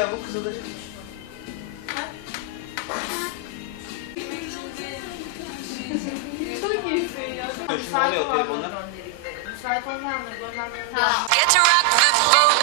Mesela bu kızılır. Çok iyisin ya. Şimdi oluyor telefonlar. Müsait olmayanları göndermem Get to rock the boat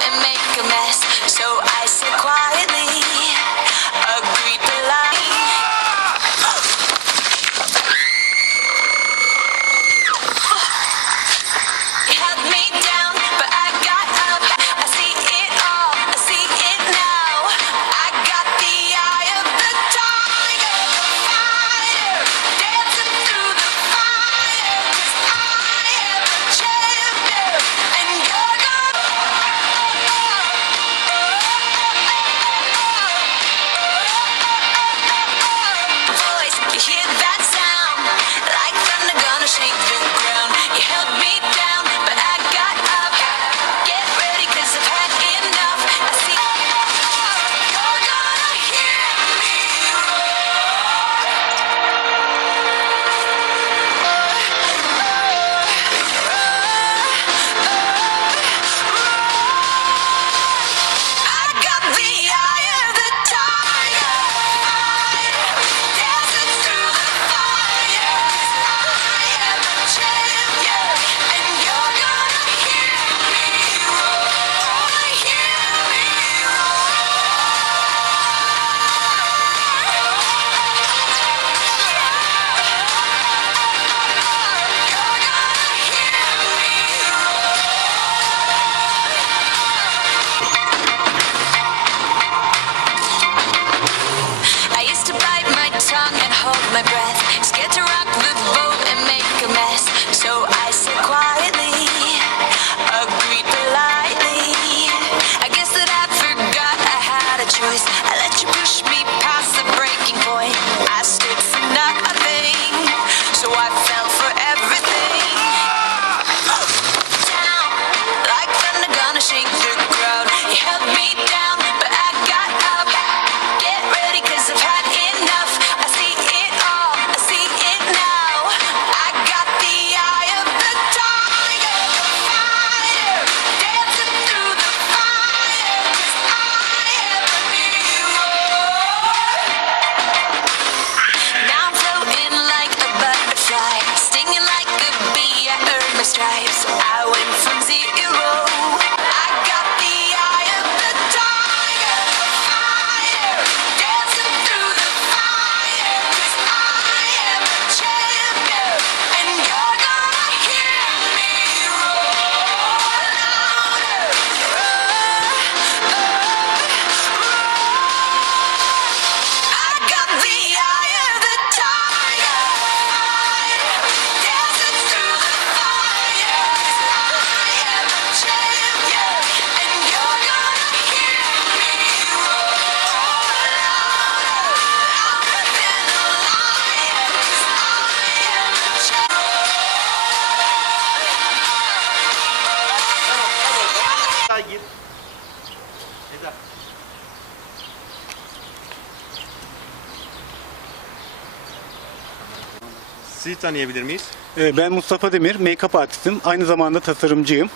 Sizi tanıyabilir miyiz? Ee, Ben Mustafa Demir, make-up artistim. Aynı zamanda tasarımcıyım.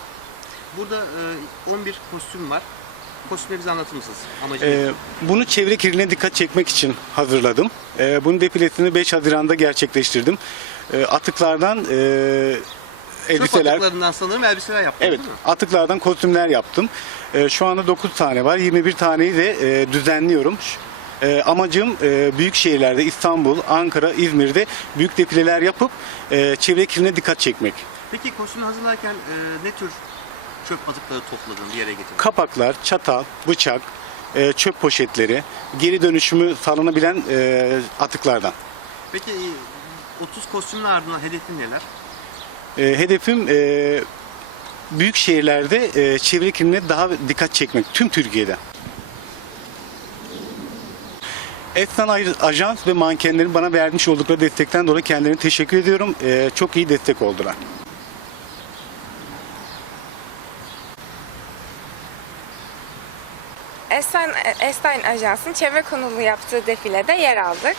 Burada e, 11 kostüm var. Kostümleri bize anlatır mısınız? Amacı? Ee, Bunu çevre kirliliğine dikkat çekmek için hazırladım. Ee, Bunun defilesini 5 Haziran'da gerçekleştirdim. Ee, Atıklardan e, Çöp elbiseler, atıklarından sanırım elbiseler yaptınız evet, değil mi? atıklardan kostümler yaptım. Ee, Şu anda 9 tane var. 21 taneyi de e, düzenliyorum. Ee, Amacım e, büyük şehirlerde İstanbul, Ankara, İzmir'de büyük defileler yapıp e, çevre kirliliğine dikkat çekmek. Peki kostümü hazırlarken e, ne tür çöp atıkları topladın bir yere getirdin? kapaklar, çatal, bıçak, e, çöp poşetleri, geri dönüşümü sağlanabilen e, atıklardan. Peki e, 30 kostümün ardından hedefin neler? E, hedefim e, büyük şehirlerde e, çevre kirliliğine daha dikkat çekmek tüm Türkiye'de. Esnan Aj- Ajans ve mankenlerin bana vermiş oldukları destekten dolayı kendilerine teşekkür ediyorum. E, çok iyi destek oldular. Esen, Estein Ajans'ın çevre konulu yaptığı defilede yer aldık.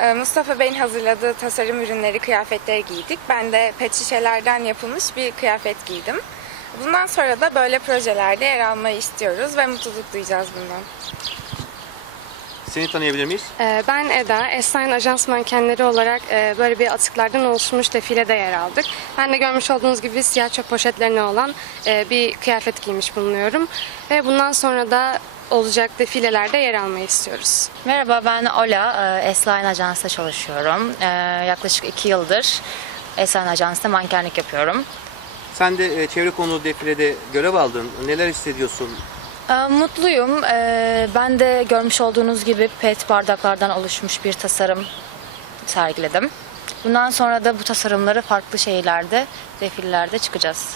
Ee, Mustafa Bey'in hazırladığı tasarım ürünleri, kıyafetleri giydik. Ben de pet şişelerden yapılmış bir kıyafet giydim. Bundan sonra da böyle projelerde yer almayı istiyoruz ve mutluluk duyacağız bundan. Seni tanıyabilir miyiz? Ee, Ben Eda, Essign Ajans mankenleri olarak e, böyle bir atıklardan oluşmuş defilede yer aldık. Ben de görmüş olduğunuz gibi siyah çöp poşetlerine olan e, bir kıyafet giymiş bulunuyorum. Ve bundan sonra da olacak defilelerde yer almayı istiyoruz. Merhaba ben Ola. Ee, Esline Ajans'ta çalışıyorum. Ee, Yaklaşık iki yıldır Esline Ajans'ta mankenlik yapıyorum. Sen de e, çevre konulu defilede görev aldın. Neler hissediyorsun? Ee, Mutluyum. Ee, Ben de görmüş olduğunuz gibi pet bardaklardan oluşmuş bir tasarım sergiledim. Bundan sonra da bu tasarımları farklı şehirlerde, defilelerde çıkacağız.